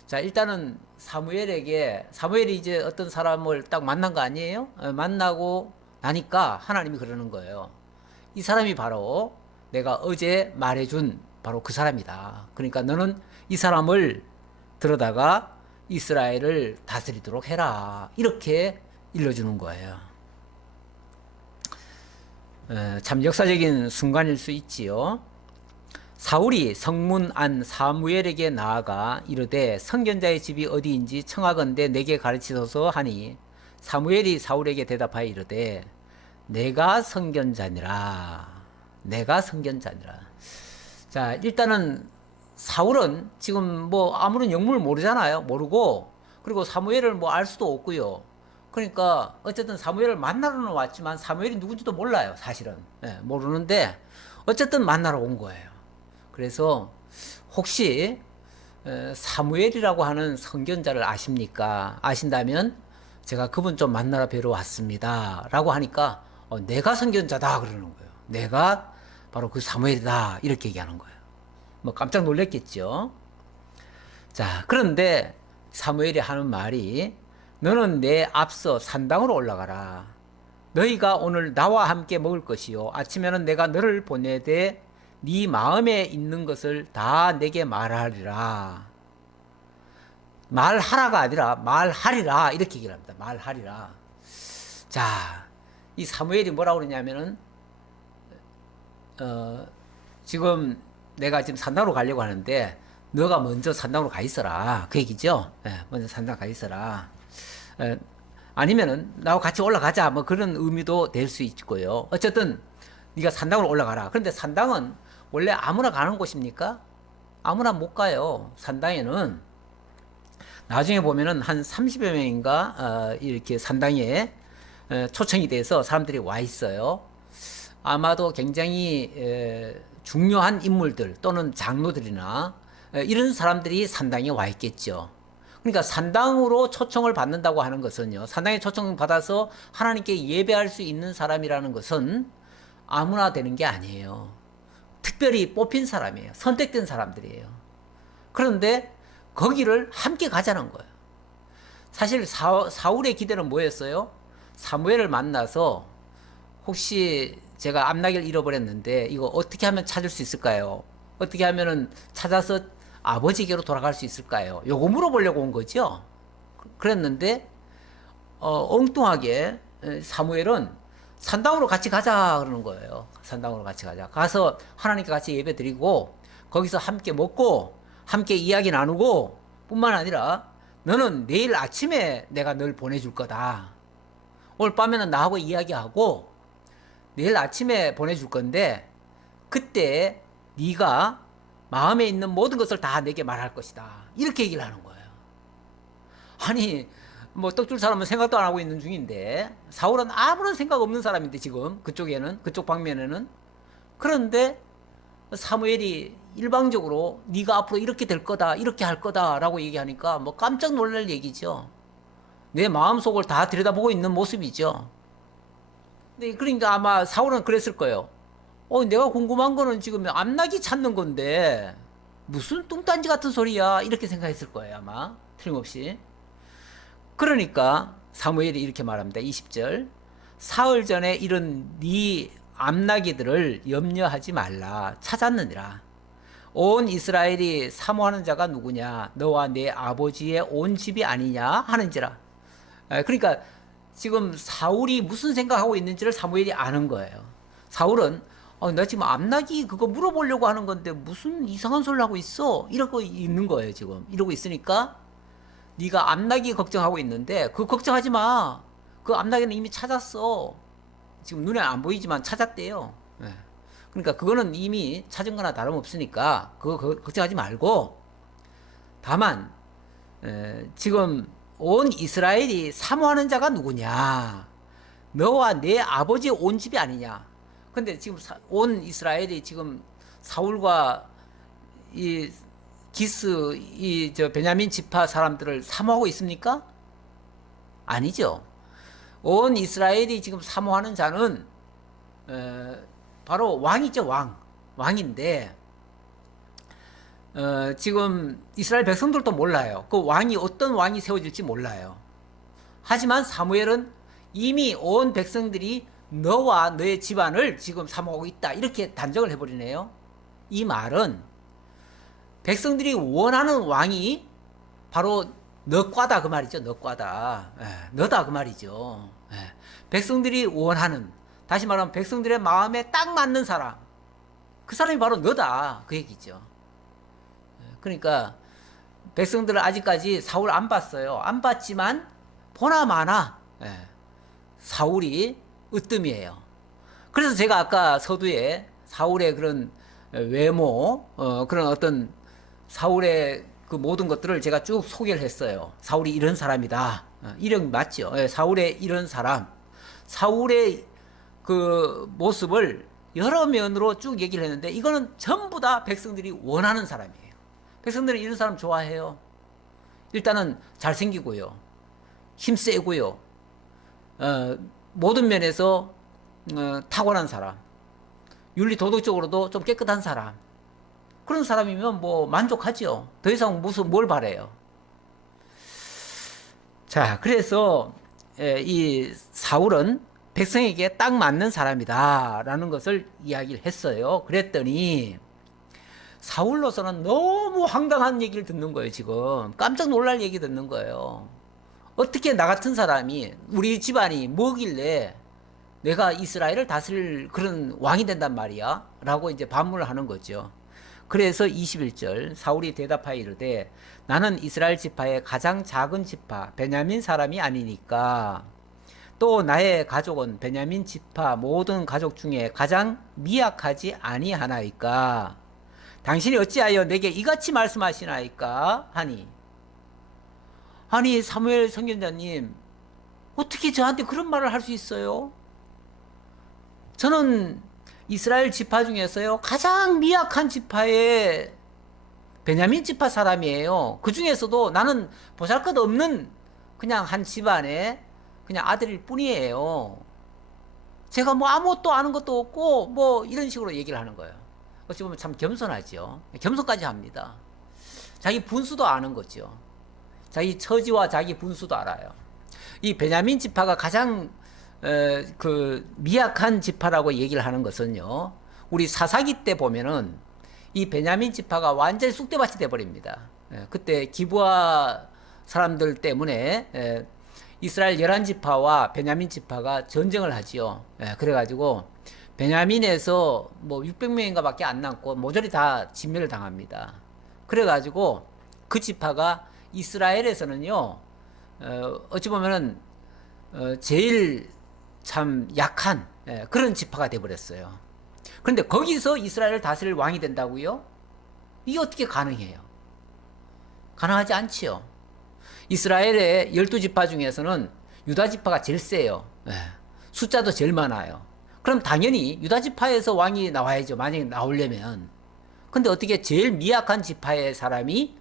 자, 일단은 사무엘이 이제 어떤 사람을 딱 만난 거 아니에요? 만나고 나니까 하나님이 그러는 거예요. 이 사람이 바로 내가 어제 말해준 바로 그 사람이다. 그러니까 너는 이 사람을 들어다가 이스라엘을 다스리도록 해라, 이렇게 일러주는 거예요. 참 역사적인 순간일 수 있지요. 사울이 성문 안 사무엘에게 나아가 이르되 선견자의 집이 어디인지 청하건대 내게 가르치소서 하니, 사무엘이 사울에게 대답하여 이르되 내가 선견자니라. 내가 선견자니라. 자, 일단은 사울은 지금 뭐 아무런 영문을 모르잖아요. 모르고, 그리고 사무엘을 뭐 알 수도 없고요. 그러니까 어쨌든 사무엘을 만나러는 왔지만 사무엘이 누군지도 몰라요, 사실은. 모르는데 어쨌든 만나러 온 거예요. 그래서 혹시 사무엘이라고 하는 선견자를 아십니까? 아신다면 제가 그분 좀 만나러 뵈러 왔습니다 라고 하니까 내가 선견자다 그러는 거예요. 내가 바로 그 사무엘이다, 이렇게 얘기하는 거예요. 뭐 깜짝 놀랐겠죠. 자, 그런데 사무엘이 하는 말이 너는 내 앞서 산당으로 올라가라. 너희가 오늘 나와 함께 먹을 것이요 아침에는 내가 너를 보내되 네 마음에 있는 것을 다 내게 말하리라. 말하라가 아니라 말하리라, 이렇게 얘기를 합니다. 말하리라. 자, 이 사무엘이 뭐라고 그러냐면은 지금 내가 지금 산당으로 가려고 하는데 너가 먼저 산당으로 가 있어라, 그 얘기죠. 먼저 산당 가 있어라. 아니면은 나와 같이 올라가자, 뭐 그런 의미도 될 수 있고요. 어쨌든 네가 산당으로 올라가라. 그런데 산당은 원래 아무나 가는 곳입니까? 아무나 못 가요. 산당에는 나중에 보면은 한 30여 명인가 이렇게 산당에 초청이 돼서 사람들이 와 있어요. 아마도 굉장히 중요한 인물들 또는 장로들이나 이런 사람들이 산당에 와 있겠죠. 그러니까 산당으로 초청을 받는다고 하는 것은요, 산당에 초청을 받아서 하나님께 예배할 수 있는 사람이라는 것은 아무나 되는 게 아니에요. 특별히 뽑힌 사람이에요. 선택된 사람들이에요. 그런데 거기를 함께 가자는 거예요. 사실 사울의 기대는 뭐였어요? 사무엘을 만나서 혹시 제가 앞나기를 잃어버렸는데 이거 어떻게 하면 찾을 수 있을까요? 어떻게 하면은 찾아서 아버지께로 돌아갈 수 있을까요? 요거 물어보려고 온 거죠. 그랬는데 엉뚱하게 사무엘은 산당으로 같이 가자 그러는 거예요. 산당으로 같이 가자. 가서 하나님께 같이 예배 드리고 거기서 함께 먹고 함께 이야기 나누고, 뿐만 아니라 너는 내일 아침에 내가 널 보내줄 거다. 오늘 밤에는 나하고 이야기하고 내일 아침에 보내줄 건데 그때 네가 마음에 있는 모든 것을 다 내게 말할 것이다, 이렇게 얘기를 하는 거예요. 아니 뭐 떡줄 사람은 생각도 안 하고 있는 중인데 사울은 아무런 생각 없는 사람인데 지금 그쪽 방면에는. 그런데 사무엘이 일방적으로 네가 앞으로 이렇게 될 거다, 이렇게 할 거다라고 얘기하니까 뭐 깜짝 놀랄 얘기죠. 내 마음속을 다 들여다보고 있는 모습이죠. 근데 그러니까 아마 사울은 그랬을 거예요. 내가 궁금한 거는 지금 암나기 찾는 건데 무슨 뚱딴지 같은 소리야, 이렇게 생각했을 거예요, 아마. 틀림없이. 그러니까 사무엘이 이렇게 말합니다. 20절. 사흘 전에 이런 네 암나기들을 염려하지 말라. 찾았느니라. 온 이스라엘이 사모하는 자가 누구냐? 너와 네 아버지의 온 집이 아니냐 하는지라. 그러니까 지금 사울이 무슨 생각하고 있는지를 사무엘이 아는 거예요. 사울은 나 지금 암나기 그거 물어보려고 하는 건데 무슨 이상한 소리를 하고 있어? 이러고 있는 거예요. 지금 이러고 있으니까 네가 암나기 걱정하고 있는데 그거 걱정하지 마. 그 암나기는 이미 찾았어. 지금 눈에 안 보이지만 찾았대요. 그러니까 그거는 이미 찾은 거나 다름없으니까 그거 걱정하지 말고, 다만 지금 온 이스라엘이 사모하는 자가 누구냐? 너와 내 아버지의 온 집이 아니냐? 근데 지금 온 이스라엘이 지금 사울과 이 기스 저 베냐민 지파 사람들을 사모하고 있습니까? 아니죠. 온 이스라엘이 지금 사모하는 자는 바로 왕이죠. 왕인데 지금 이스라엘 백성들도 몰라요. 그 왕이 어떤 왕이 세워질지 몰라요. 하지만 사무엘은 이미 온 백성들이 너와 너의 집안을 지금 사모하고 있다, 이렇게 단정을 해버리네요. 이 말은 백성들이 원하는 왕이 바로 너과다 그 말이죠. 너과다. 너다 그 말이죠. 백성들이 원하는, 다시 말하면 백성들의 마음에 딱 맞는 사람, 그 사람이 바로 너다 그 얘기죠. 그러니까 백성들은 아직까지 사울 안 봤어요. 안 봤지만 보나마나 사울이 으뜸이에요. 그래서 제가 아까 서두에 사울의 그런 외모, 그런 어떤 사울의 그 모든 것들을 제가 쭉 소개를 했어요. 사울이 이런 사람이다. 이름 맞죠? 사울의 이런 사람. 사울의 그 모습을 여러 면으로 쭉 얘기를 했는데 이거는 전부 다 백성들이 원하는 사람이에요. 백성들은 이런 사람 좋아해요. 일단은 잘생기고요. 힘세고요. 모든 면에서 탁월한 사람. 윤리 도덕적으로도 좀 깨끗한 사람. 그런 사람이면 뭐 만족하죠. 더 이상 뭘 바래요. 자, 그래서 이 사울은 백성에게 딱 맞는 사람이다 라는 것을 이야기를 했어요. 그랬더니 사울로서는 너무 황당한 얘기를 듣는 거예요. 지금 깜짝 놀랄 얘기 듣는 거예요. 어떻게 나 같은 사람이, 우리 집안이 뭐길래 내가 이스라엘을 다스릴 그런 왕이 된단 말이야? 라고 이제 반문을 하는 거죠. 그래서 21절 사울이 대답하여 이르되 나는 이스라엘 지파의 가장 작은 지파 베냐민 사람이 아니니까, 또 나의 가족은 베냐민 지파 모든 가족 중에 가장 미약하지 아니하나이까 당신이 어찌하여 내게 이같이 말씀하시나이까 하니. 아니 사무엘 선견자님, 어떻게 저한테 그런 말을 할 수 있어요? 저는 이스라엘 지파 중에서요 가장 미약한 지파의 베냐민 지파 사람이에요. 그 중에서도 나는 보잘것없는 그냥 한 집안의 그냥 아들일 뿐이에요. 제가 뭐 아무것도 아는 것도 없고 뭐 이런 식으로 얘기를 하는 거예요. 어찌 보면 참 겸손하죠. 겸손까지 합니다. 자기 분수도 아는 거죠. 자기 처지와 자기 분수도 알아요. 이 베냐민 지파가 가장 그 미약한 지파라고 얘기를 하는 것은요, 우리 사사기 때 보면은 이 베냐민 지파가 완전히 쑥대밭이 돼버립니다. 그때 기브아 사람들 때문에 이스라엘 11지파와 베냐민 지파가 전쟁을 하지요. 그래가지고 베냐민에서 뭐 600명인가 밖에 안 남고 모조리 다 진멸을 당합니다. 그래가지고 그 지파가 이스라엘에서는요, 어찌 보면은 제일 참 약한 그런 지파가 돼버렸어요. 그런데 거기서 이스라엘을 다스릴 왕이 된다고요? 이게 어떻게 가능해요? 가능하지 않지요. 이스라엘의 12지파 중에서는 유다지파가 제일 세요. 숫자도 제일 많아요. 그럼 당연히 유다지파에서 왕이 나와야죠. 만약에 나오려면. 근데 어떻게 제일 미약한 지파의 사람이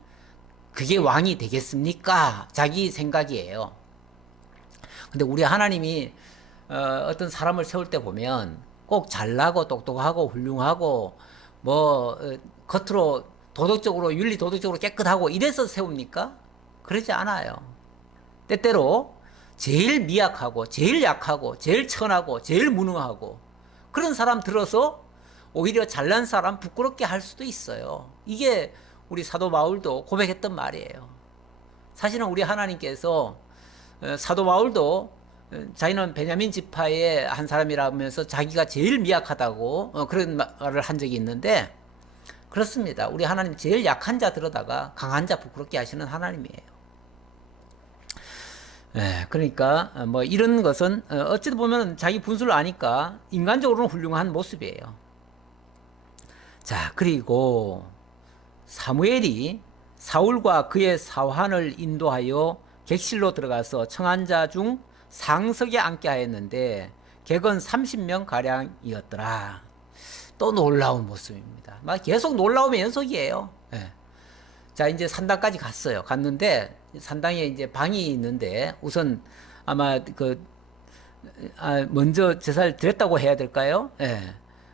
그게 왕이 되겠습니까? 자기 생각이에요. 근데 우리 하나님이 어떤 사람을 세울 때 보면 꼭 잘나고 똑똑하고 훌륭하고 뭐 겉으로 도덕적으로 윤리 도덕적으로 깨끗하고 이래서 세웁니까? 그러지 않아요. 때때로 제일 미약하고 제일 약하고 제일 천하고 제일 무능하고 그런 사람 들어서 오히려 잘난 사람 부끄럽게 할 수도 있어요. 이게 우리 사도 바울도 고백했던 말이에요. 사실은 우리 하나님께서 사도 바울도 자기는 베냐민 지파의 한 사람이라면서 자기가 제일 미약하다고 그런 말을 한 적이 있는데, 그렇습니다. 우리 하나님 제일 약한 자 들어다가 강한 자 부끄럽게 하시는 하나님이에요. 그러니까 뭐 이런 것은 어찌 보면 자기 분수를 아니까 인간적으로는 훌륭한 모습이에요. 자, 그리고 사무엘이 사울과 그의 사환을 인도하여 객실로 들어가서 청한 자 중 상석에 앉게 하였는데 객은 30명 가량이었더라. 또 놀라운 모습입니다. 막 계속 놀라움의 연속이에요. 자, 이제 산당까지 갔어요. 갔는데 산당에 이제 방이 있는데 우선 아마 먼저 제사를 드렸다고 해야 될까요?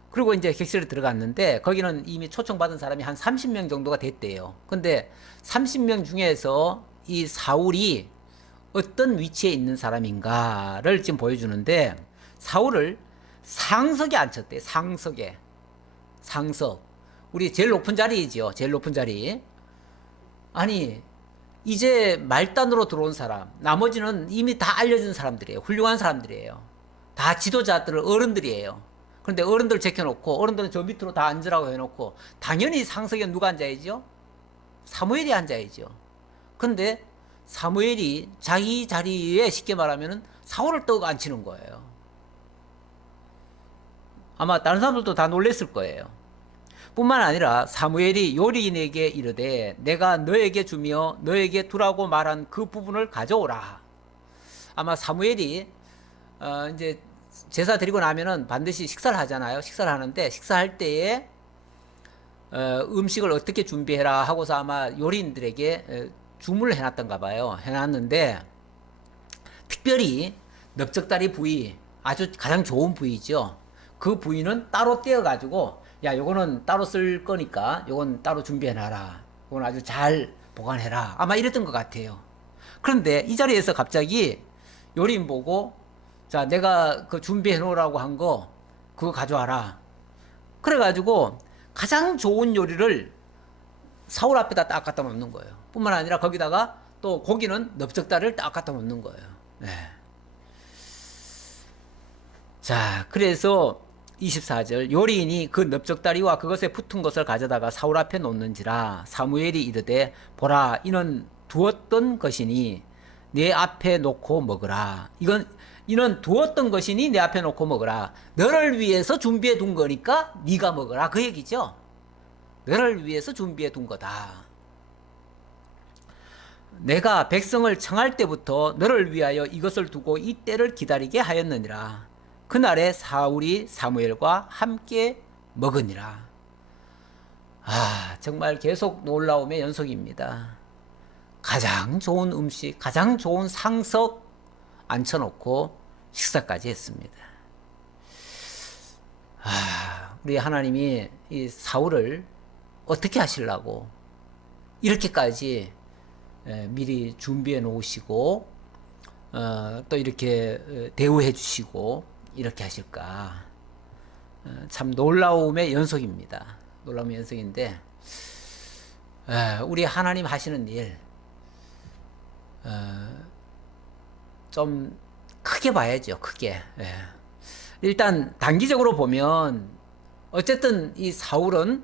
그리고 이제 객실에 들어갔는데 거기는 이미 초청받은 사람이 한 30명 정도가 됐대요. 근데 30명 중에서 이 사울이 어떤 위치에 있는 사람인가를 지금 보여주는데, 사울을 상석에 앉혔대요. 상석에. 상석. 우리 제일 높은 자리이죠. 제일 높은 자리. 아니, 이제 말단으로 들어온 사람, 나머지는 이미 다 알려진 사람들이에요. 훌륭한 사람들이에요. 다 지도자들, 어른들이에요. 그런데 어른들 제껴놓고, 어른들은 저 밑으로 다 앉으라고 해놓고, 당연히 상석에 누가 앉아야죠? 사무엘이 앉아야죠. 근데 사무엘이 자기 자리에 쉽게 말하면 사울을 떡 앉히는 거예요. 아마 다른 사람들도 다 놀랬을 거예요. 뿐만 아니라 사무엘이 요리인에게 이르되 내가 너에게 주며 너에게 두라고 말한 그 부분을 가져오라. 아마 사무엘이 이제 제사 드리고 나면은 반드시 식사를 하잖아요. 식사를 하는데 식사할 때에 음식을 어떻게 준비해라 하고서 아마 요리인들에게 주문을 해놨던가 봐요. 해놨는데 특별히 넓적다리 부위, 아주 가장 좋은 부위죠. 그 부위는 따로 떼어가지고 야, 요거는 따로 쓸 거니까 요건 따로 준비해놔라. 요건 아주 잘 보관해라. 아마 이랬던 것 같아요. 그런데 이 자리에서 갑자기 요리인 보고 자, 내가 그 준비해 놓으라고 한 거 그거 가져와라. 그래가지고 가장 좋은 요리를 사울 앞에다 딱 갖다 놓는 거예요. 뿐만 아니라 거기다가 또 고기는 넓적다리를 딱 갖다 놓는 거예요. 자, 그래서 24절 요리인이 그 넓적다리와 그것에 붙은 것을 가져다가 사울 앞에 놓는지라 사무엘이 이르되 보라 이는 두었던 것이니 내 앞에 놓고 먹으라. 이는 두었던 것이니 내 앞에 놓고 먹으라. 너를 위해서 준비해 둔 거니까 네가 먹으라. 그 얘기죠. 너를 위해서 준비해 둔 거다. 내가 백성을 청할 때부터 너를 위하여 이것을 두고 이 때를 기다리게 하였느니라. 그날에 사울이 사무엘과 함께 먹으니라. 정말 계속 놀라움의 연속입니다. 가장 좋은 음식, 가장 좋은 상석 앉혀놓고 식사까지 했습니다. 우리 하나님이 이 사울을 어떻게 하시려고 이렇게까지 미리 준비해 놓으시고 또 이렇게 대우해 주시고 이렇게 하실까. 참 놀라움의 연속입니다. 놀라움의 연속인데 우리 하나님 하시는 일 좀 크게 봐야죠. 크게. 일단 단기적으로 보면 어쨌든 이 사울은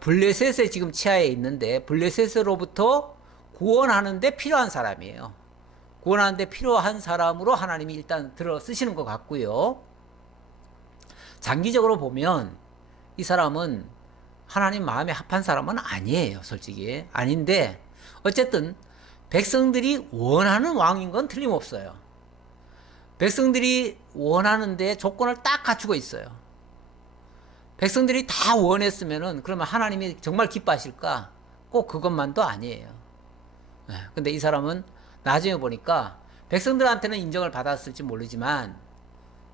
블레셋에 지금 치하에 있는데 블레셋으로부터 구원하는데 필요한 사람이에요. 구원하는데 필요한 사람으로 하나님이 일단 들어 쓰시는 것 같고요. 장기적으로 보면 이 사람은 하나님 마음에 합한 사람은 아니에요. 솔직히 아닌데 어쨌든 백성들이 원하는 왕인 건 틀림없어요. 백성들이 원하는데 조건을 딱 갖추고 있어요. 백성들이 다 원했으면은 그러면 하나님이 정말 기뻐하실까? 꼭 그것만도 아니에요. 근데 이 사람은 나중에 보니까 백성들한테는 인정을 받았을지 모르지만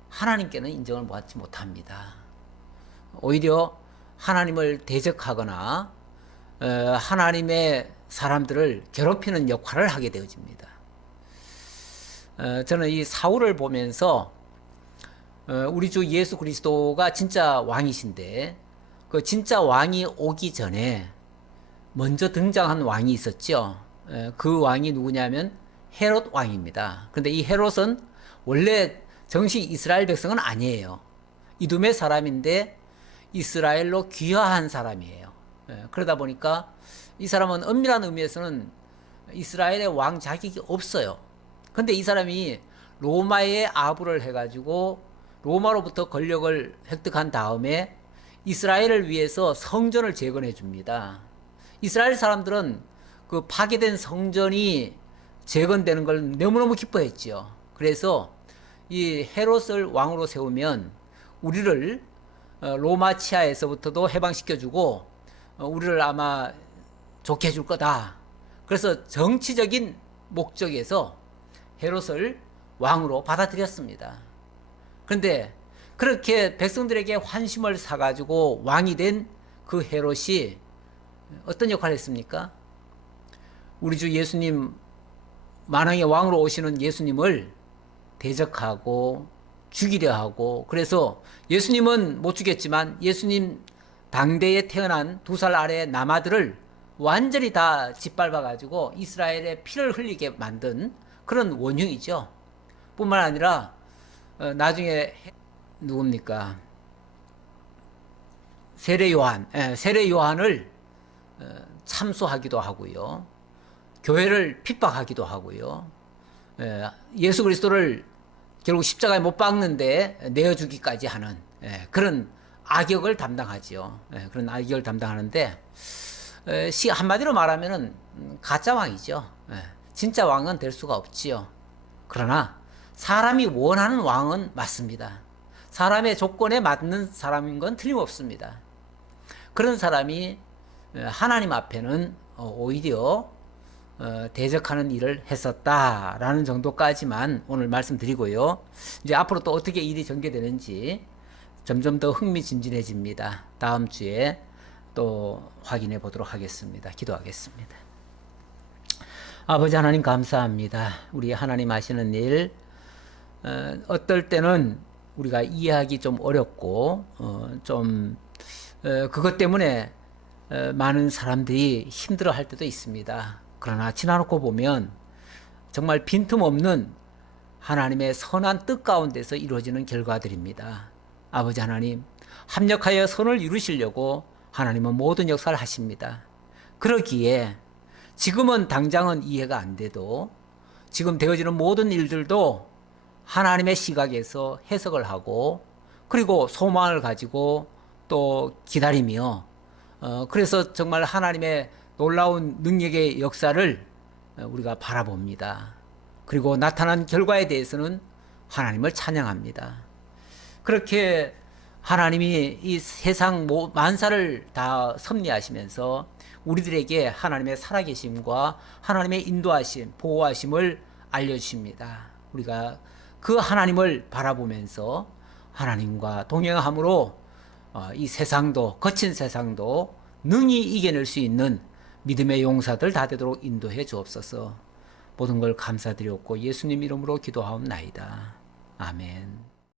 하나님께는 인정을 받지 못합니다. 오히려 하나님을 대적하거나 하나님의 사람들을 괴롭히는 역할을 하게 되어집니다. 저는 이 사울을 보면서 우리 주 예수 그리스도가 진짜 왕이신데 그 진짜 왕이 오기 전에 먼저 등장한 왕이 있었죠. 그 왕이 누구냐면 헤롯 왕입니다. 그런데 이 헤롯은 원래 정식 이스라엘 백성은 아니에요. 이두메 사람인데 이스라엘로 귀화한 사람이에요. 그러다 보니까 이 사람은 엄밀한 의미에서는 이스라엘의 왕 자격이 없어요. 근데 이 사람이 로마에 아부를 해가지고 로마로부터 권력을 획득한 다음에 이스라엘을 위해서 성전을 재건해 줍니다. 이스라엘 사람들은 그 파괴된 성전이 재건되는 걸 너무너무 기뻐했지요. 그래서 이 헤롯을 왕으로 세우면 우리를 로마 치하에서부터도 해방시켜주고 우리를 아마 좋게 해줄 거다. 그래서 정치적인 목적에서 헤롯을 왕으로 받아들였습니다. 그런데 그렇게 백성들에게 환심을 사가지고 왕이 된 그 헤롯이 어떤 역할을 했습니까? 우리 주 예수님, 만왕의 왕으로 오시는 예수님을 대적하고 죽이려 하고, 그래서 예수님은 못 죽였지만 예수님 당대에 태어난 2살 아래의 남아들을 완전히 다 짓밟아가지고 이스라엘의 피를 흘리게 만든 그런 원흉이죠. 뿐만 아니라 나중에 누굽니까? 세례 요한을 참수하기도 하고요. 교회를 핍박하기도 하고요. 예수 그리스도를 결국 십자가에 못 박는데 내어주기까지 하는 그런 악역을 담당하죠. 그런 악역을 담당하는데 한마디로 말하면은 가짜 왕이죠. 진짜 왕은 될 수가 없지요. 그러나 사람이 원하는 왕은 맞습니다. 사람의 조건에 맞는 사람인 건 틀림없습니다. 그런 사람이 하나님 앞에는 오히려 대적하는 일을 했었다라는 정도까지만 오늘 말씀드리고요. 이제 앞으로 또 어떻게 일이 전개되는지 점점 더 흥미진진해집니다. 다음 주에 또 확인해 보도록 하겠습니다. 기도하겠습니다. 아버지 하나님 감사합니다. 우리 하나님 하시는 일 어떨 때는 우리가 이해하기 좀 어렵고 그것 때문에 많은 사람들이 힘들어할 때도 있습니다. 그러나 지나놓고 보면 정말 빈틈없는 하나님의 선한 뜻 가운데서 이루어지는 결과들입니다. 아버지 하나님, 합력하여 선을 이루시려고 하나님은 모든 역사를 하십니다. 그러기에 지금은 당장은 이해가 안 돼도 지금 되어지는 모든 일들도 하나님의 시각에서 해석을 하고 그리고 소망을 가지고 또 기다리며 그래서 정말 하나님의 놀라운 능력의 역사를 우리가 바라봅니다. 그리고 나타난 결과에 대해서는 하나님을 찬양합니다. 그렇게 하나님이 이 세상 만사를 다 섭리하시면서 우리들에게 하나님의 살아계심과 하나님의 인도하심, 보호하심을 알려주십니다. 우리가 그 하나님을 바라보면서 하나님과 동행함으로 이 세상도, 거친 세상도 능히 이겨낼 수 있는 믿음의 용사들 다 되도록 인도해 주옵소서. 모든 걸 감사드렸고 예수님 이름으로 기도하옵나이다. 아멘.